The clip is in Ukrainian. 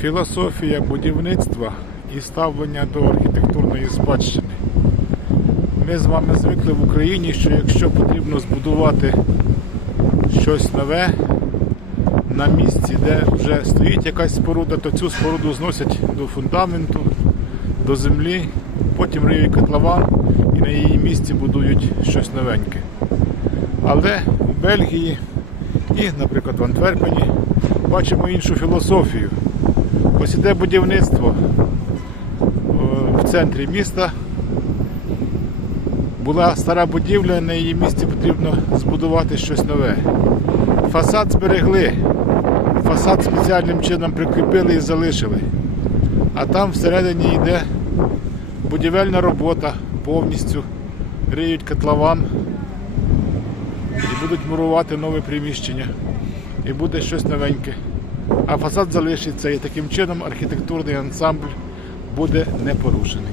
Філософія будівництва і ставлення до архітектурної спадщини. Ми з вами звикли в Україні, що якщо потрібно збудувати щось нове на місці, де вже стоїть якась споруда, то цю споруду зносять до фундаменту, до землі, потім риють котлован і на її місці будують щось новеньке. Але в Бельгії і, наприклад, в Антверпені бачимо іншу філософію. Ось іде будівництво е, в центрі міста. Була стара будівля, на її місці потрібно збудувати щось нове. Фасад зберегли, фасад спеціальним чином прикріпили і залишили. А там всередині йде будівельна робота повністю. Риють котлован і будуть мурувати нове приміщення. І буде щось новеньке. А фасад залишиться і таким чином архітектурний ансамбль буде не порушений.